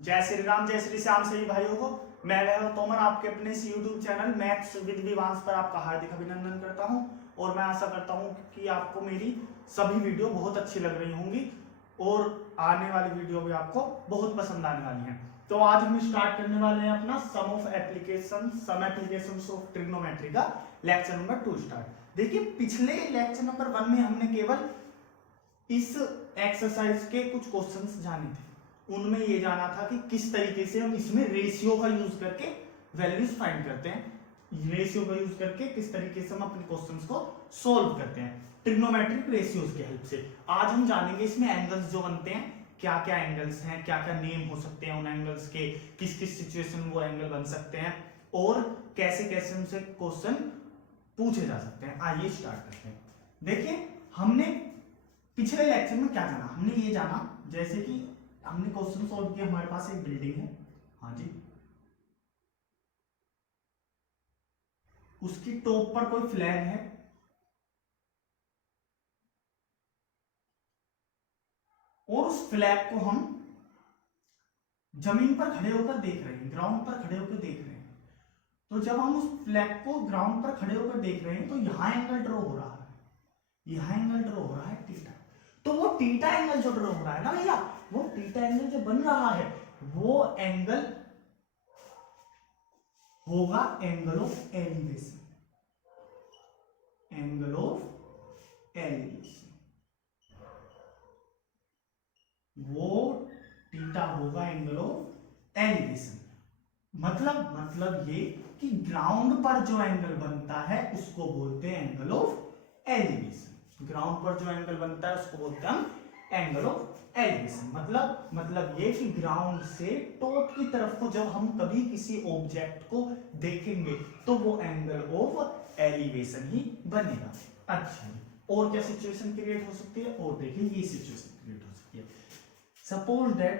जय श्री राम, जय श्री श्याम सभी भाइयों को। मैं वह तोमर आपके अपने इस YouTube channel maths with Vivansh पर आपका हार्दिक अभिनंदन करता हूं और मैं आशा करता हूं कि आपको मेरी सभी वीडियो बहुत अच्छी लग रही होंगी और आने वाली वीडियो भी आपको बहुत पसंद आने वाली हैं। तो आज हम स्टार्ट करने वाले हैं अपना सम एप्लीकेशंस ऑफ ट्रिग्नोमेट्री का लेक्चर नंबर 2 स्टार्ट। देखिए, पिछले लेक्चर नंबर 1 में हमने केवल इस एक्सरसाइज के कुछ क्वेश्चंस जाने थे। उनमें ये जाना था कि किस तरीके से हम इसमें रेशियो का यूज करके वैल्यूज फाइंड करते हैं, रेशियो का यूज करके किस तरीके से हम अपने क्वेश्चंस को सॉल्व करते हैं ट्रिग्नोमेट्रिक रेशियोज की हेल्प से। आज हम जानेंगे इसमें एंगल्स जो बनते हैं, क्या क्या एंगल्स हैं, क्या क्या नेम हो सकते हैं उन एंगल्स के, किस किस सिचुएशन में वो एंगल बन सकते हैं और कैसे कैसे उनसे क्वेश्चन पूछे जा सकते हैं। आइए स्टार्ट करते हैं। देखिए, हमने पिछले लेक्चर में क्या जाना, हमने ये जाना जैसे कि हमने क्वेश्चन सॉल्व किया। हमारे पास एक बिल्डिंग है, हाँ जी, उसकी टॉप पर कोई फ्लैग है और उस फ्लैग को हम जमीन पर खड़े होकर देख रहे हैं, ग्राउंड पर खड़े होकर देख रहे हैं। तो जब हम उस फ्लैग को ग्राउंड पर खड़े होकर देख रहे हैं तो यहां एंगल ड्रॉ हो रहा है, यहां एंगल ड्रॉ हो रहा है थीटा। तो वो थीटा एंगल जो ड्रॉ हो रहा है ना भैया, वो थीटा एंगल जो बन रहा है वो एंगल होगा angle of elevation, angle of elevation. वो थीटा होगा एंगल ऑफ एलिवेशन। मतलब ये कि ग्राउंड पर जो एंगल बनता है उसको बोलते हैं एंगल ऑफ एलिवेशन। ग्राउंड पर जो एंगल बनता है उसको बोलते हैं हम एंगल ऑफ एलिवेशन। मतलब ये कि ग्राउंड से टॉप की तरफ को जब हम कभी किसी ऑब्जेक्ट को देखेंगे तो वो एंगल ऑफ एलिवेशन ही बनेगा। अच्छा, और क्या सिचुएशन क्रिएट हो सकती है? और देखिए, ये सिचुएशन क्रिएट हो सकती है। सपोज दैट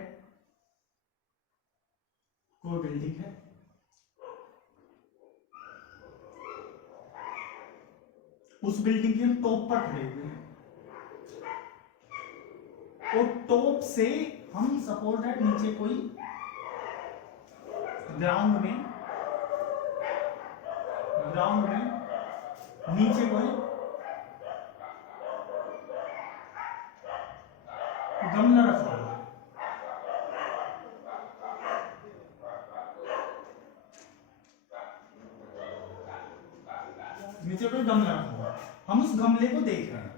कोई बिल्डिंग है, उस बिल्डिंग के हम टॉप पर खड़े हुए हैं और टॉप से हम सपोज दैट नीचे कोई ग्राउंड में नीचे कोई गमला रखा हुआ है। नीचे कोई गमला रखा हुआ है, हम उस गमले को देख रहे हैं,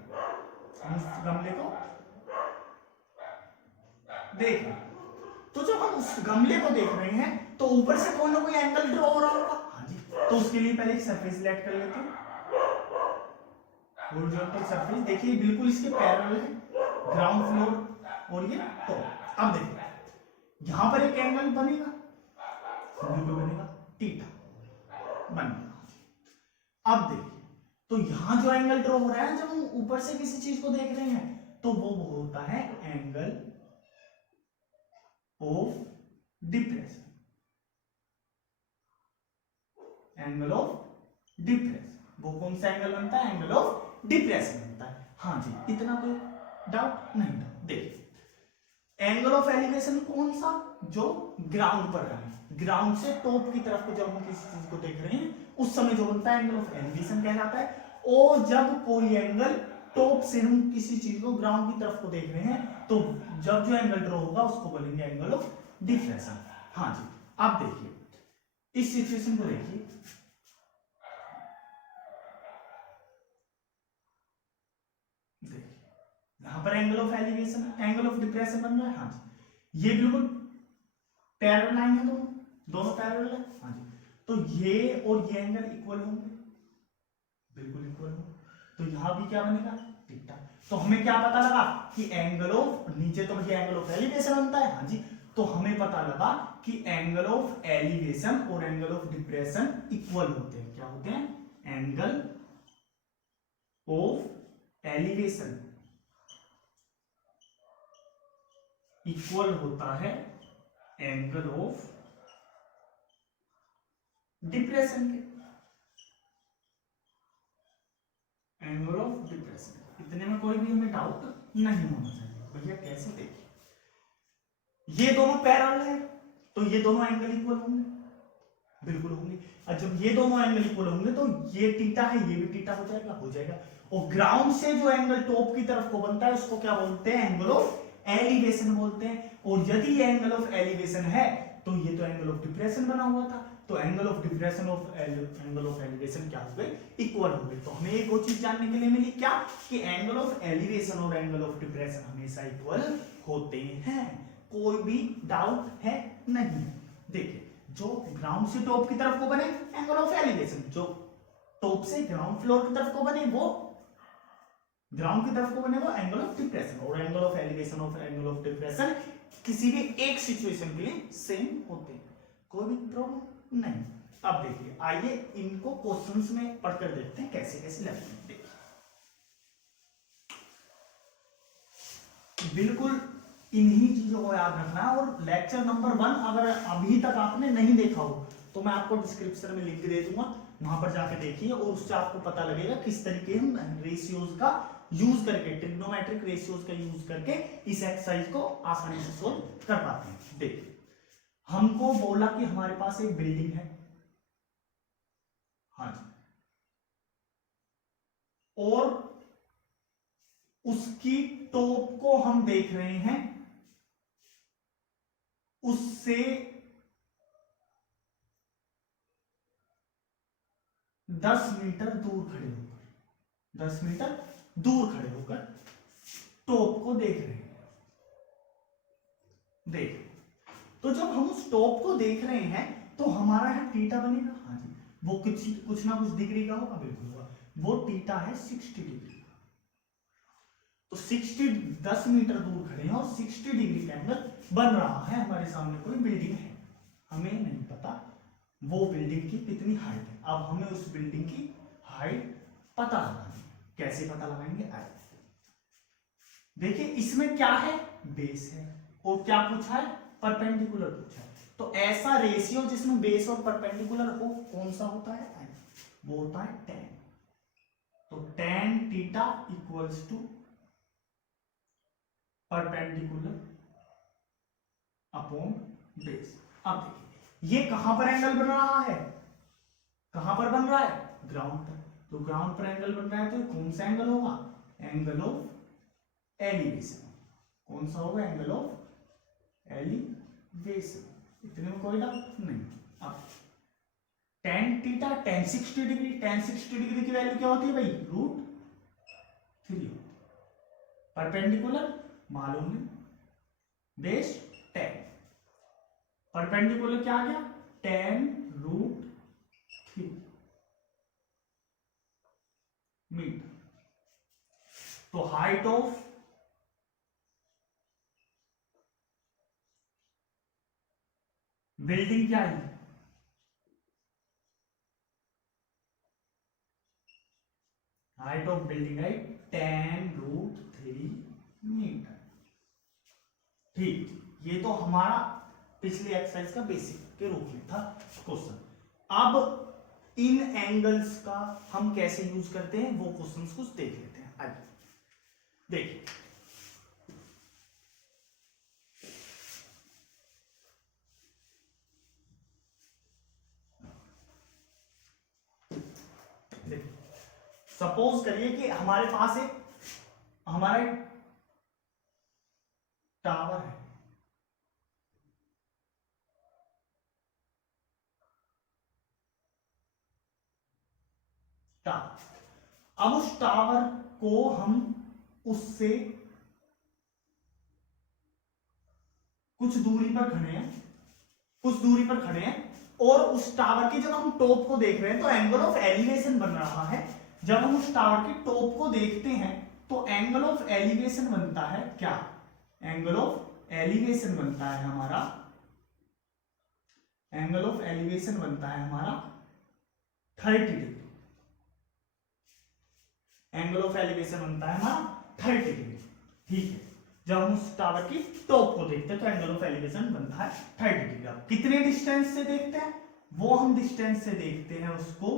तो जब हम उस गमले को देख रहे हैं तो ऊपर से कोई ना कोई एंगल ड्रॉ हो रहा होगा। हाँ जी, तो उसके लिए पहले एक सरफेस सिलेक्ट कर लेते हैं, हॉरिजॉन्टल सरफेस। देखिए, बिल्कुल इसके पैरेलल है, ग्राउंड फ्लोर और ये टॉप। अब देखिए, यहां पर एक एंगल बनेगा, बिल्कुल बनेगा, थीटा बनेगा। अब देखिए, तो यहां जो एंगल ड्रॉ हो रहा है, जब हम ऊपर से किसी चीज को देख रहे हैं तो वो होता है angle of depression, angle of depression. वो कौन सा एंगल बनता है? एंगल ऑफ डिप्रेशन बनता है। हाँ जी, इतना कोई डाउट नहीं था। देखिए, एंगल ऑफ एलिवेशन कौन सा? जो ग्राउंड पर है, ग्राउंड से टॉप की तरफ को जब हम किसी चीज को देख रहे हैं उस समय जो बनता है एंगल ऑफ एलिवेशन कहलाता है। और जब कोई एंगल टॉप से हम किसी चीज को ग्राउंड की तरफ को देख रहे हैं तो जब जो एंगल ड्रॉ होगा उसको बोलेंगे एंगल ऑफ डिफ्रेक्शन। हाँ जी, अब देखिए इस सिचुएशन को देखिए, यहां पर angle of elevation, angle of depression बन रहा है। हाँ जी, ये बिल्कुल पैरेलल लाइन है, दोनों पैरेलल है। हाँ जी, तो ये और ये एंगल इक्वल होंगे, बिल्कुल इक्वल होंगे। तो यहां भी क्या बनेगा? थीटा। तो हमें क्या पता लगा कि एंगल ऑफ, नीचे तो भैया एंगल ऑफ एलिवेशन बनता है। हाँ जी, तो हमें पता लगा कि एंगल ऑफ एलिवेशन और एंगल ऑफ डिप्रेशन इक्वल होते हैं। क्या होते हैं? एंगल ऑफ एलिवेशन इक्वल होता है एंगल ऑफ डिप्रेशन के, एंगल ऑफ डिप्रेशन। इतने में कोई भी हमें डाउट नहीं होना चाहिए। भैया कैसे? देखिए, ये दोनों पैरेलल है, तो ये दोनों एंगल इक्वल होंगे, बिल्कुल होंगे। और जब ये दोनों एंगल इक्वल होंगे तो ये थीटा है, ये भी थीटा हो जाएगा, हो जाएगा। और ग्राउंड से जो एंगल टॉप की तरफ को बनता है उसको क्या बोलते हैं, एंगल ऑफ एलिवेशन बोलते हैं। और यदि ये एंगल ऑफ एलिवेशन है तो ये तो एंगल ऑफ डिप्रेशन बना हुआ था, तो angle of depression of angle of elevation क्या हो गए, इक्वल हो गए। तो हमें एक और चीज जानने के लिए मिली क्या, कि एंगल ऑफ एलिवेशन और एंगल ऑफ डिप्रेशन हमेशा इक्वल होते हैं, कोई भी डाउट है नहीं। देखिए जो ग्राउंड से टॉप की तरफ को बने एंगल ऑफ एलिवेशन, जो टॉप से ग्राउंड फ्लोर की तरफ को बने वो ग्राउंड की तरफ को बने वो एंगल ऑफ डिप्रेशन, और angle of elevation of angle of depression किसी भी एक सिचुएशन के लिए सेम होते हैं, कोई भी प्रॉब्लम नहीं। अब देखिए आइए इनको क्वेश्चंस में पढ़कर देखते हैं कैसे कैसे लगते हैं। देखिए बिल्कुल इन्हीं चीजों को याद रखना है, और लेक्चर नंबर 1 अगर अभी तक आपने नहीं देखा हो तो मैं आपको डिस्क्रिप्शन में लिंक दे दूंगा, वहां पर जाके देखिए और उससे आपको पता लगेगा किस तरीके हम रेशियोज का यूज करके, ट्रिग्नोमेट्रिक रेशियोज का यूज करके इस एक्सरसाइज को आसानी से सोल्व कर पाते हैं। देखिए हमको बोला कि हमारे पास एक बिल्डिंग है, हाँ जी, और उसकी टॉप को हम देख रहे हैं उससे 10 मीटर दूर खड़े होकर, 10 मीटर दूर खड़े होकर टॉप को देख रहे हैं। देख तो जब हम उस टॉप को देख रहे हैं तो हमारा यहां थीटा बनेगा, हाँ जी, वो कुछ ना कुछ डिग्री का होगा, बिल्कुल होगा, वो थीटा है 60 डिग्री का। तो 10 मीटर दूर खड़े हैं और 60 डिग्री का एंगल बन रहा है, हमारे सामने कोई बिल्डिंग है, हमें नहीं पता वो बिल्डिंग की कितनी हाइट है। अब हमें उस बिल्डिंग की हाइट पता लगानी है, कैसे पता लगाएंगे आइए। देखिए इसमें क्या है, बेस है, और क्या पूछा है, परपेंडिकुलर पूछा है। तो ऐसा रेशियो जिसमें बेस और परपेंडिकुलर हो कौन सा होता है, वो होता है tan। तो tan theta equals to perpendicular upon base. अब देखिए ये कहां पर एंगल बन रहा है, कहां पर बन रहा है, ग्राउंड पर। तो ग्राउंड पर एंगल बन रहा है तो कौन सा एंगल होगा, एंगल ऑफ एलिवेशन। कौन सा होगा, एंगल ऑफ एलिवेशन। इतने में कोई डाउट नहीं। अब tan theta tan 60 degree, tan 60 degree की वैल्यू क्या होती है भाई, √3। परपेंडिकुलर मालूम नहीं, बेस tan, परपेंडिकुलर क्या आ गया, tan √3 मीटर। तो हाइट ऑफ बिल्डिंग क्या है, हाइट ऑफ बिल्डिंग है tan √3 मीटर। ठीक, ये तो हमारा पिछले एक्सरसाइज का बेसिक के रूप में था क्वेश्चन। अब इन एंगल्स का हम कैसे यूज करते हैं वो क्वेश्चंस कुछ देख लेते हैं। आइए देखिए सपोज करिए कि हमारे पास हमारा एक टावर है, टावर। अब उस टावर को हम उससे कुछ दूरी पर खड़े हैं, कुछ दूरी पर खड़े हैं, और उस टावर की जब हम टॉप को देख रहे हैं तो एंगल ऑफ एलिवेशन बन रहा है। जब हम उस टावर की टॉप को देखते हैं तो एंगल ऑफ एलिवेशन बनता है क्या, एंगल ऑफ एलिवेशन बनता है हमारा, एंगल ऑफ एलिवेशन बनता है हमारा 30 डिग्री। एंगल ऑफ एलिवेशन बनता है हमारा 30 डिग्री, ठीक है। जब हम उस टावर की टॉप को देखते हैं तो एंगल ऑफ एलिवेशन बनता है 30 डिग्री। अब कितने डिस्टेंस से देखते हैं, वो हम डिस्टेंस से देखते हैं उसको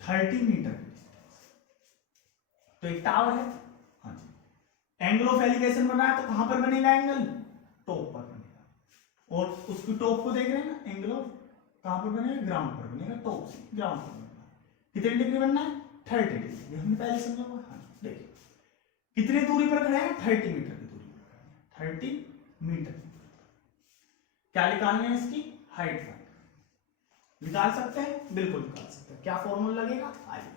30 मीटर की डिस्टेंस। तो एक टावर है, हाँ जी, एंगल ऑफ एलिवेशन बना है तो कहां पर बनेगा एंगल? टॉप पर बनेगा। और उसकी टॉप को देख रहे हैं ना, एंगल ऑफ कहां पर बनेगा? ग्राउंड पर बनेगा, टॉप से ग्राउंड पर बनेगा। कितने डिग्री बनना है? 30 डिग्री। ये हमने पहले समझा हुआ। हाँ देखिए कितनी दूरी पर खड़े हैं? 30 मीटर की दूरी पर खड़े हैं, 30 मीटर। क्या निकालना है? इसकी हाइट फाइंड निकाल सकते हैं, बिल्कुल निकाल सकते हैं। क्या फॉर्मूला लगेगा? आइए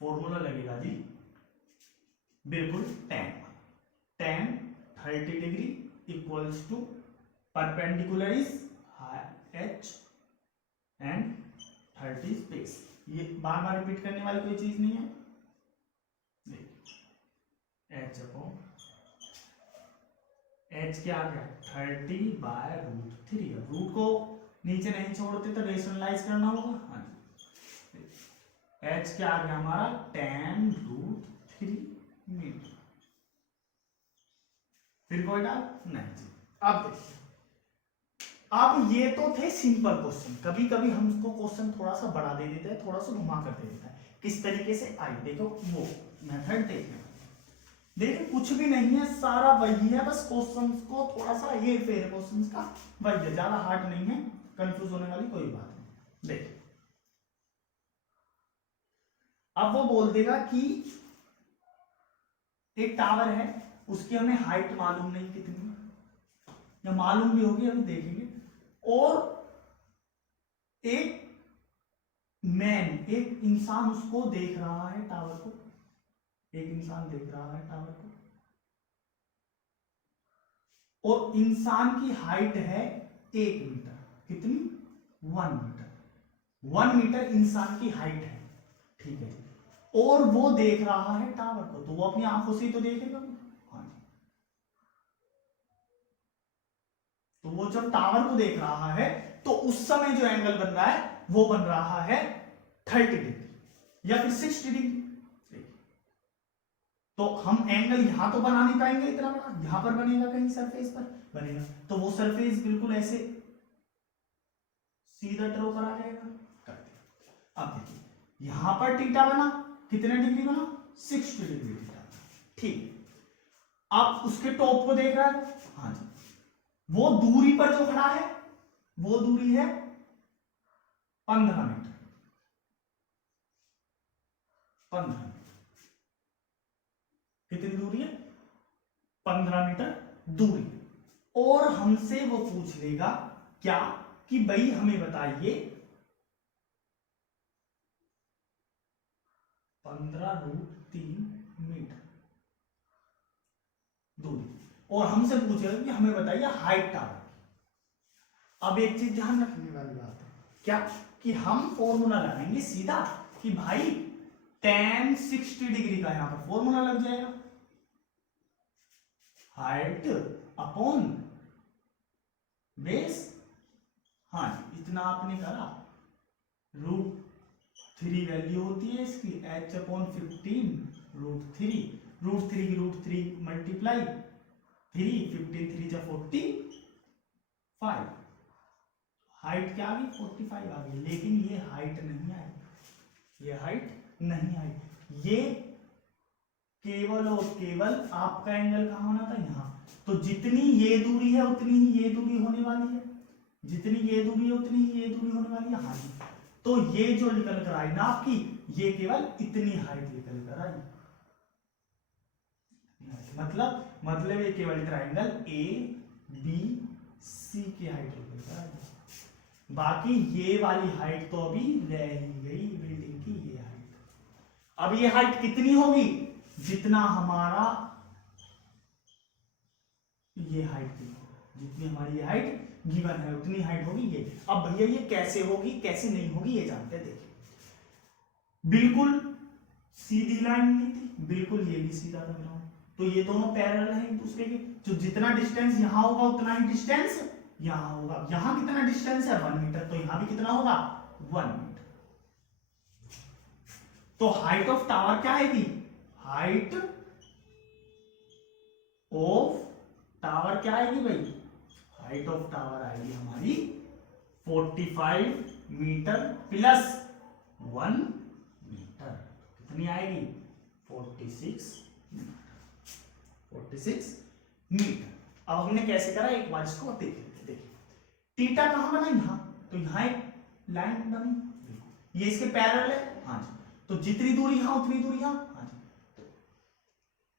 फॉर्मूला लगेगा जी, बिल्कुल tan 30 degree equals to perpendicular is h and 30 space. ये बार बार रिपीट करने वाली कोई चीज नहीं है। h अपॉन h क्या आ गया? 30/√3। अब रूट को नीचे नहीं छोड़ते तो रेशनलाइज करना होगा। हाँ जी, h क्या आ गया हमारा? tan√3 metre. फिर कोई डाल नहीं जी। अब देखिए, अब ये तो थे सिंपल क्वेश्चन। कभी कभी हमको क्वेश्चन थोड़ा सा बड़ा दे देता है, थोड़ा सा घुमा कर दे देता है। किस तरीके से? आई देखो वो मेथड देखना। देखिए कुछ भी नहीं है, सारा वही है, बस क्वेश्चंस को थोड़ा सा ये फेर क्वेश्चंस का वही है, ज्यादा हार्ड नहीं है, कंफ्यूज होने वाली कोई बात नहीं। देखिए अब वो बोल देगा कि एक टावर है, उसकी हमें हाइट मालूम नहीं कितनी, या मालूम भी होगी अभी देखेंगे, और एक मैन, एक इंसान उसको देख रहा है टावर को, एक इंसान देख रहा है टावर को, और इंसान की हाइट है 1 मीटर। कितनी? 1 मीटर। 1 मीटर इंसान की हाइट है, ठीक है। और वो देख रहा है टावर को, तो वो अपनी आंखों से तो देखेगा। हाँ जी, तो वो जब टावर को देख रहा है तो उस समय जो एंगल बन रहा है वो बन रहा है 30 डिग्री या फिर 60 डिग्री। तो हम एंगल यहां तो बना नहीं पाएंगे इतना बड़ा, यहां पर बनेगा, कहीं सरफेस पर बनेगा, तो वो सरफेस बिल्कुल ऐसे सीधा ड्रॉ करा जाएगा। कर दिया। अब देखिए यहां पर थीटा बना, कितने डिग्री बना? 60 डिग्री थीटा। ठीक, आप उसके टॉप को देख रहा है। हाँ जी, वो दूरी पर जो खड़ा है वो दूरी है 15 मीटर। 15 मीटर कितनी दूरी है? 15 मीटर दूरी। और हमसे वो पूछ लेगा क्या कि भाई हमें बताइए 15√3 मीटर दूरी, और हमसे पूछेगा कि हमें बताइए हाइट टावर। अब एक चीज ध्यान रखने वाली बात है, क्या कि हम फॉर्मूला लगाएंगे सीधा कि भाई tan 60 डिग्री का यहां पर फॉर्मूला लग जाएगा, हाइट अपॉन बेस। हाँ इतना आपने करा, √3 वैल्यू होती है इसकी, h अपॉन 15√3, √3 की √3 मल्टीप्लाई 3, 15 3 जा 45, हाइट क्या आ गई? 45 आ गई। लेकिन ये हाइट नहीं आई, ये हाइट नहीं आई, ये केवल और केवल आपका एंगल कहां होना था? यहां। तो जितनी ये दूरी है उतनी ही ये दूरी होने वाली है, जितनी ये दूरी है उतनी ही ये दूरी होने वाली है। हाँ जी, तो ये जो निकल कर आई ना आपकी, ये केवल इतनी हाइट निकल कर आई। मतलब ये केवल ट्राइंगल ए बी सी की हाइट निकल कर आई। बाकी ये वाली हाइट तो अभी रह ही गई, बिल्डिंग की ये हाइट। अब ये हाइट कितनी होगी? जितना हमारा ये हाइट थी, जितनी हमारी ये हाइट गिवन है उतनी हाइट होगी ये। अब भैया ये कैसे होगी कैसे नहीं होगी ये जानते हैं। देखिए बिल्कुल सीधी लाइन ली थी, बिल्कुल ये भी सीधा लग रहा है, तो ये दोनों पैरेलल है एक दूसरे के। जो जितना डिस्टेंस यहां होगा उतना ही डिस्टेंस यहां होगा। यहां कितना डिस्टेंस है? 1 मीटर, तो यहां भी कितना होगा? 1 मीटर। तो हाइट ऑफ टावर क्या आएगी? हाइट ऑफ टावर क्या आएगी भाई? हाइट ऑफ टावर आएगी हमारी 45 मीटर प्लस 1 मीटर। कितनी आएगी? 46 मीटर। 46 मीटर। अब हमने कैसे करा एक बार इसको देख लेते। देखिए थीटा कहाँ बना, यहाँ, तो यहाँ एक लाइन बनी, ये इसके पैरेलल है, हाँ जी, तो जितनी दूरी यहाँ उतनी दूरी यहाँ, हाँ जी।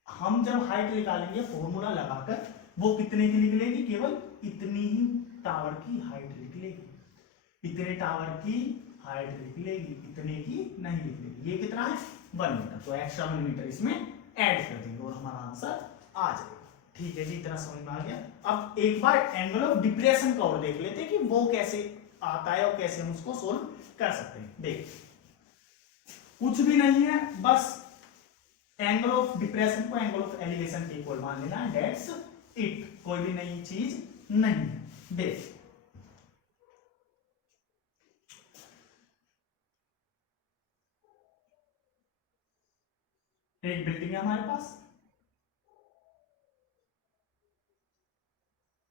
हम जब हाइट निकालेंगे फॉर्मूला लगाकर, वो कितने की निकलेगी, केवल इतनी ही टावर की हाइट निकलेगी, इतने टावर की हाइट निकलेगी, इतने की नहीं निकलेगी। ये कितना है 1 मीटर, तो एक्स्ट्रा 1 मीटर इसमें ऐड कर देंगे और हमारा आंसर आ जाएगा। ठीक है जी, इतना समझ में आ गया। अब एक बार एंगल ऑफ डिप्रेशन का और देख लेते हैं कि वो कैसे आता है और कैसे हम उसको सोल्व कर सकते हैं। देख कुछ भी नहीं है, बस एंगल ऑफ डिप्रेशन को एंगल ऑफ एलिवेशन के इक्वल मान लेना है, दैट्स इट, कोई भी नई चीज नहीं है। देख एक बिल्डिंग है हमारे पास,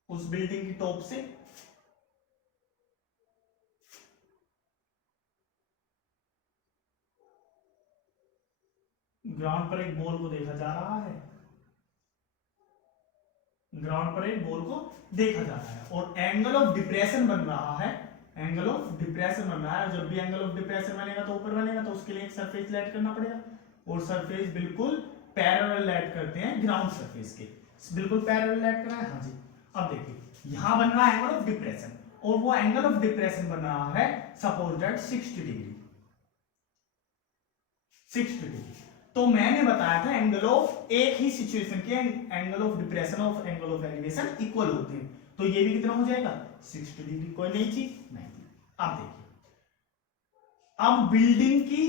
उस बिल्डिंग की टॉप से ग्राउंड पर एक बॉल को देखा जा रहा है, ग्राउंड पर एक बॉल को देखा जा रहा है और एंगल ऑफ डिप्रेशन बन रहा है, एंगल ऑफ डिप्रेशन बन रहा है। जब भी एंगल ऑफ डिप्रेशन बनेगा तो ऊपर बनेगा, तो उसके लिए एक सरफेस ऐड करना पड़ेगा और सरफेस बिल्कुल पैरेलल ऐड करते हैं ग्राउंड सरफेस के, बिल्कुल पैरेलल ऐड करना है, हाँ जी। अब देखिए यहां बन रहा है एंगल ऑफ डिप्रेशन और वो एंगल ऑफ डिप्रेशन बन रहा है सपोज दैट 60 डिग्री, 60 डिग्री। तो मैंने बताया था एंगल ऑफ एक ही सिचुएशन के एंगल ऑफ डिप्रेशन और एंगल ऑफ एलिवेशन इक्वल होते हैं, तो ये भी कितना हो जाएगा 60 डिग्री, कोई नई चीज नहीं। अब देखिए अब बिल्डिंग की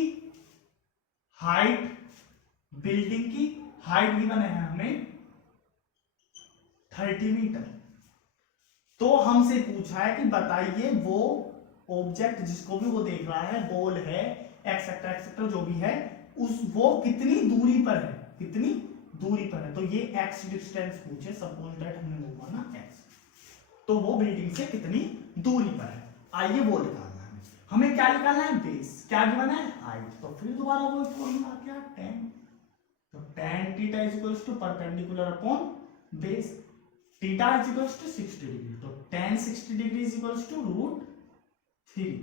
हाइट, बिल्डिंग की हाइट गिवन है हमें 30 मीटर, तो हमसे पूछा है कि बताइए वो ऑब्जेक्ट जिसको भी वो देख रहा है, बॉल है एक्सेट्रा एक्सेट्रा जो भी है, उस वो कितनी दूरी पर है, कितनी दूरी पर है। तो ये x डिस्टेंस पूछे, सपोज दैट हमने वो माना x, तो वो बिल्डिंग से कितनी दूरी पर है, आइए वो निकालना है। हमें क्या निकालना है, बेस, क्या गिवन है हाइट, तो फिर दोबारा वो फॉर्मूला क्या tan, तो tan theta is equals to perpendicular upon base, theta is equals to 60 degree, तो tan 60 degree is equals to √3,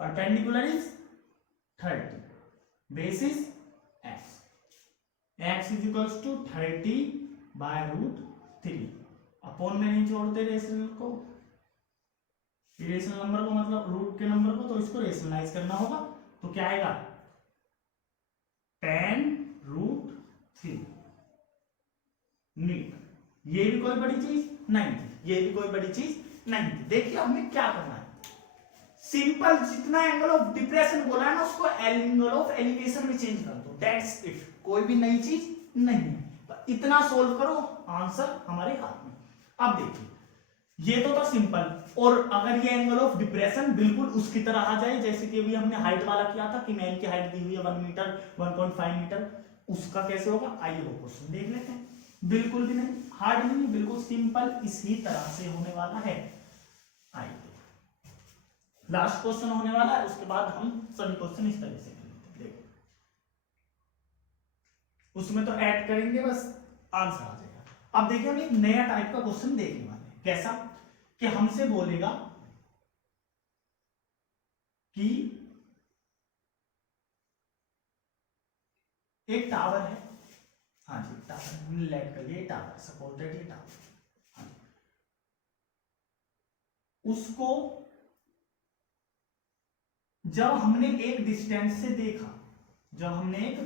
perpendicular is 30, base is x, x is equals to 30 by √3, upon में नहीं छोड़ते rational को, rational number को मतलब root के number को, तो इसको रेशनलाइज करना होगा, तो क्या आएगा tan √3 मीटर। ये भी कोई बड़ी चीज नहीं थी, ये भी कोई बड़ी चीज नहीं थी। देखिए हमें क्या करना है, सिंपल जितना एंगल ऑफ डिप्रेशन बोला है ना उसको एंगल ऑफ एलिवेशन में चेंज कर दो, दैट्स इट, कोई भी नई चीज नहीं है, इतना सोल्व करो, आंसर हमारे हाथ में। अब देखिए ये तो था सिंपल, और अगर ये एंगल ऑफ डिप्रेशन बिल्कुल उसकी तरह आ जाए जैसे कि अभी हमने हाइट वाला किया था कि मैन की हाइट दी हुई है 1 मीटर 1.5 मीटर, उसका कैसे होगा, आइए वो क्वेश्चन देख लेते हैं। बिल्कुल भी नहीं हार्ड नहीं, बिल्कुल सिंपल इसी तरह से होने वाला है। आइए लास्ट क्वेश्चन होने वाला है, उसके बाद हम सभी क्वेश्चन इस तरह से करेंगे। देखो उसमें तो ऐड करेंगे बस आंसर आ जाएगा। अब देखिए हम एक नया टाइप का क्वेश्चन देखने वाले हैं, कैसा कि हमसे बोलेगा कि एक टावर है, हाँ जी टावर हमने लेट कर लिया, टावर सपोज दैट ये टावर, हाँ उसको जब हमने एक डिस्टेंस से देखा, जब हमने एक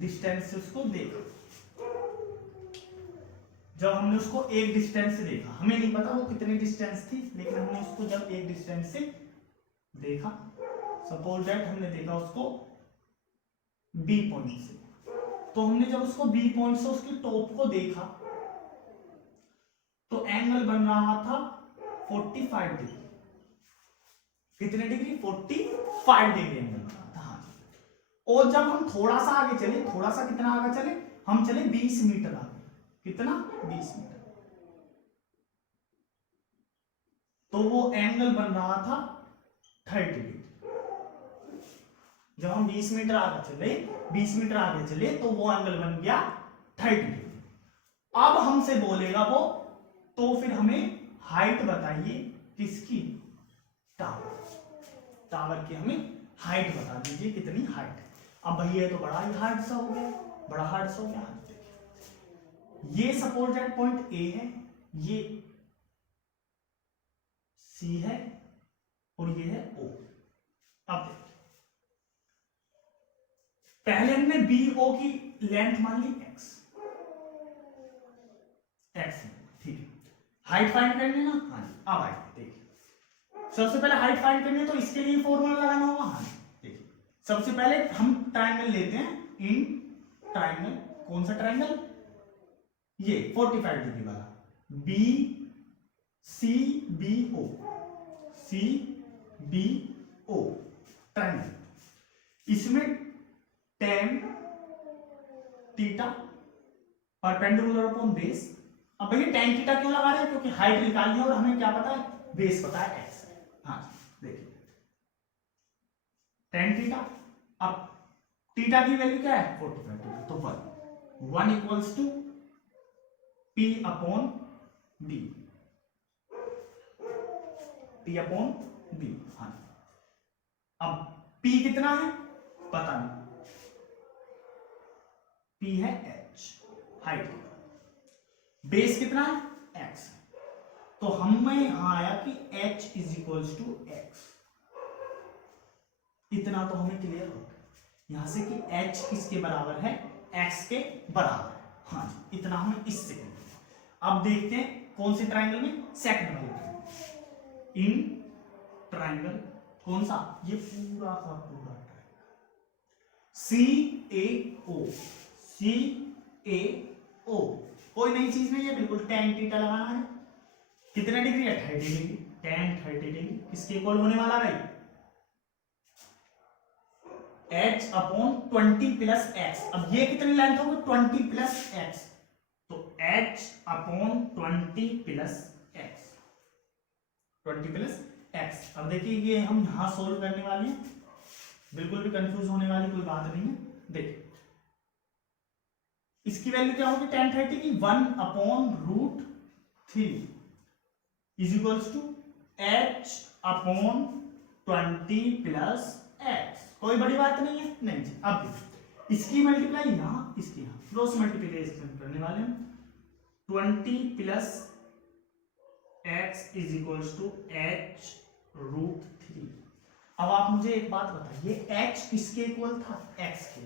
डिस्टेंस से उसको देखा, जब हमने उसको एक डिस्टेंस से देखा, हमें नहीं पता वो कितनी डिस्टेंस थी, लेकिन हमने उसको जब एक डिस्टेंस से देखा, सपोज दैट हमने देखा उसको बी पॉइंट से, तो हमने जब उसको बी पॉइंट से उसकी टॉप को देखा तो एंगल बन रहा था 45 डिग्री, कितने डिग्री 45 डिग्री एंगल बन रहा था, हाँ। और जब हम थोड़ा सा आगे चले, थोड़ा सा कितना आगे चले, हम चले 20 मीटर आगे, कितना 20 मीटर, तो वो एंगल बन रहा था 30 डिग्री। जब हम 20 मीटर आगे चले, 20 मीटर आगे चले तो वो एंगल बन गया 30 डिग्री। अब हमसे बोलेगा वो, तो फिर हमें हाइट बताइए किसकी, टावर की हमें हाइट बता दीजिए, कितनी हाइट। अब भाई ये तो बड़ा ही हार्ड सा हो गया, बड़ा हार्ड सा हो गया। ये सपोज दैट पॉइंट ए है, ये सी है और ये है ओ। अब देखिए, पहले हमने बी ओ की लेंथ मान ली एक्स, ठीक है। हाइट फाइंड करनी ना, हाँ जी। अब आइए देखिए, सबसे पहले हाइट फाइंड करनी है तो इसके लिए फॉर्मूला लगाना होगा। हाँ देखिए, सबसे पहले हम ट्राइंगल लेते हैं, इन ट्राइंगल, कौन सा ट्राइंगल, ये 45 डिग्री वाला, B C B O, C B O triangle, इसमें tan theta perpendicular upon base. अब भैया tan थीटा क्यों लगा रहे हैं, क्योंकि हाइट निकालनी है और हमें क्या पता है, बेस पता है x। हाँ देखिए tan थीटा, अब थीटा की वैल्यू क्या है 45 डिग्री, तो 1 equals to p upon b, p upon b। हाँ अब p कितना है पता नहीं, p है h हाइट, बेस कितना है x, तो हमें यहां आया कि h is equals to x। इतना तो हमें क्लियर हो गया यहां से कि h किसके बराबर है, x के बराबर है। हाँ जी, इतना हमें इससे क्लियर। अब देखते हैं कौन से ट्राइंगल में, सेकंड वाले इन ट्राइंगल, कौन सा, ये पूरा का पूरा ट्राइंगल सी ए ओ, सी ए ओ, कोई नई चीज नहीं है, बिल्कुल tan थीटा लगाना है। कितने डिग्री है 30 डिग्री, tan 30 डिग्री किसके इक्वल होने वाला भाई, h अपॉन 20 प्लस एक्स। अब ये कितनी लेंथ होगी 20 प्लस एक्स, तो h upon 20 plus x, 20 plus x. अब देखिए ये हम यहां सोल्व करने वाले हैं, बिल्कुल भी कंफ्यूज होने वाली कोई बात नहीं है। देखिए इसकी वैल्यू क्या होगी tan 30 की, 1 upon root 3 is equals to h upon 20 plus x. कोई बड़ी बात नहीं है, नहीं जी। अब इसकी मल्टीप्लाई यहां, इसकी यहां, क्रॉस मल्टीप्लिकेशन करने वाले हम, 20 plus x is equals to h root 3। अब आप मुझे एक बात बताइए, h किसके इक्वल था, x के,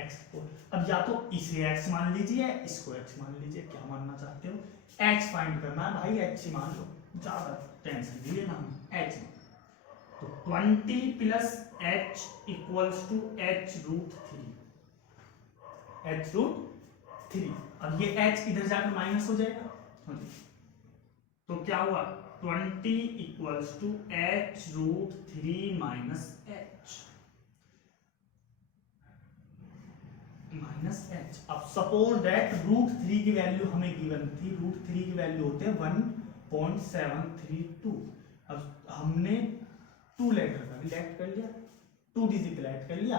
x को। अब या तो इसे x मान लीजिए, इसको x मान लीजिए, क्या मानना चाहते हो, h फाइंड करना है भाई, h ही मान लो, ज्यादा टेंशन नहीं लेना, h। तो 20 plus h equals to h root 3, h root 3। अब ये h इधर जाकर माइनस हो जाएगा, तो क्या हुआ 20 equals to h root 3 minus h। अब सपोज दैट रूट 3 की वैल्यू हमें गिवन थी, रूट 3 की वैल्यू होते हैं 1.732। अब हमने 2 लेटर का भी लेट कर लिया, 2 डिजिट लेट कर लिया,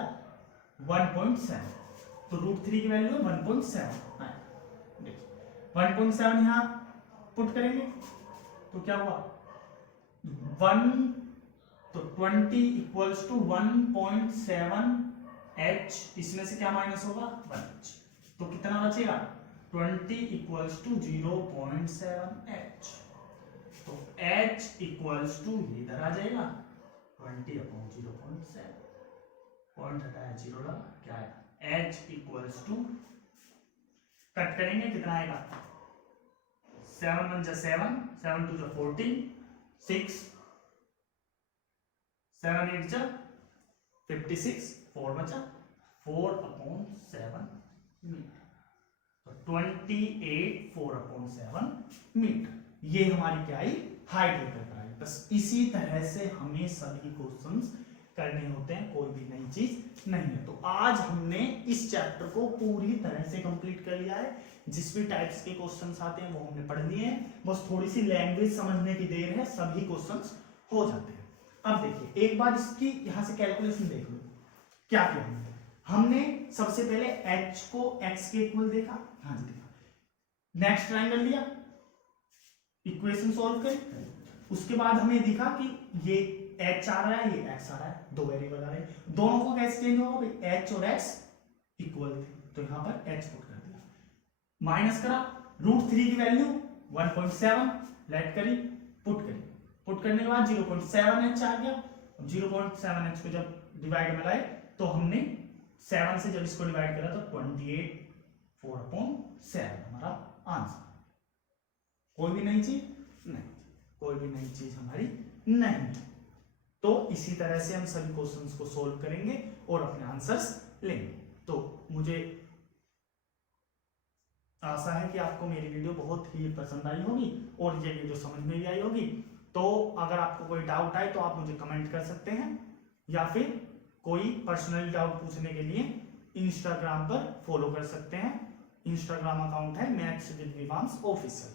1.7, तो रूट 3 की वैल्यू 1.7। 1.7 यहां पुट करेंगे तो क्या हुआ 1, तो 20 इक्वल्स टू 1.7 h, इसमें से क्या माइनस होगा 1h, तो कितना बचेगा 20 इक्वल्स टू 0.7 h, तो h इक्वल्स टू इधर आ जाएगा 20 अपॉन 0.7, पॉइंट हटाया 0 लगा, क्या आएगा h इक्वल्स टू, कट करेंगे कितना आएगा 7 1 7, 7 2 14, 6 7 8 56, 4 बचा, 4 अपॉन 7 मीटर, तो 28 4 अपॉन 7 मीटर। ये हमारी क्या आई हाइट लेकर आई। बस इसी तरह से हमें सभी क्वेश्चंस करने होते हैं, कोई भी नई चीज नहीं है। तो आज हमने इस चैप्टर को पूरी तरह से कंप्लीट कर लिया है, जिस भी टाइप्स के क्वेश्चंस आते हैं वो हमने पढ़ लिए हैं, बस थोड़ी सी लैंग्वेज समझने की देर है, सभी क्वेश्चंस हो जाते हैं। अब देखिए एक बार इसकी यहां से कैलकुलेशन देख लो, क्या किया हमने सबसे पहले h को x के इक्वल देखा, हाँ जी देखा, नेक्स्ट ट्रायंगल लिया, इक्वेशन सॉल्व करी, उसके बाद हमें दिखा कि ये h आ रहा है, ये x आ रहा है, दो वेरिएबल आ रहे हैं, दोनों को कैसे चेंज होगा भाई, h और x इक्वल थे तो यहां पर h पुट कर दिया, माइनस करा, √3 की वैल्यू 1.7 लेट करी, पुट करी, पुट करने के बाद 0.7h आ गया। 0.7h को जब डिवाइड में लाए तो हमने 7 से जब इसको डिवाइड करा तो 28/4/7 हमारा आंसर। कोई भी नई चीज नहीं, कोई भी नई चीज हमारी नहीं। तो इसी तरह से हम सभी क्वेश्चंस को सोल्व करेंगे और अपने आंसर्स लेंगे। तो मुझे आशा है कि आपको मेरी वीडियो बहुत ही पसंद आई होगी और ये वीडियो समझ में भी आई होगी। तो अगर आपको कोई डाउट आए तो आप मुझे कमेंट कर सकते हैं, या फिर कोई पर्सनली डाउट पूछने के लिए इंस्टाग्राम पर फॉलो कर सकते हैं। इंस्टाग्राम अकाउंट है मैथ्स विद विवांश ऑफिशियल।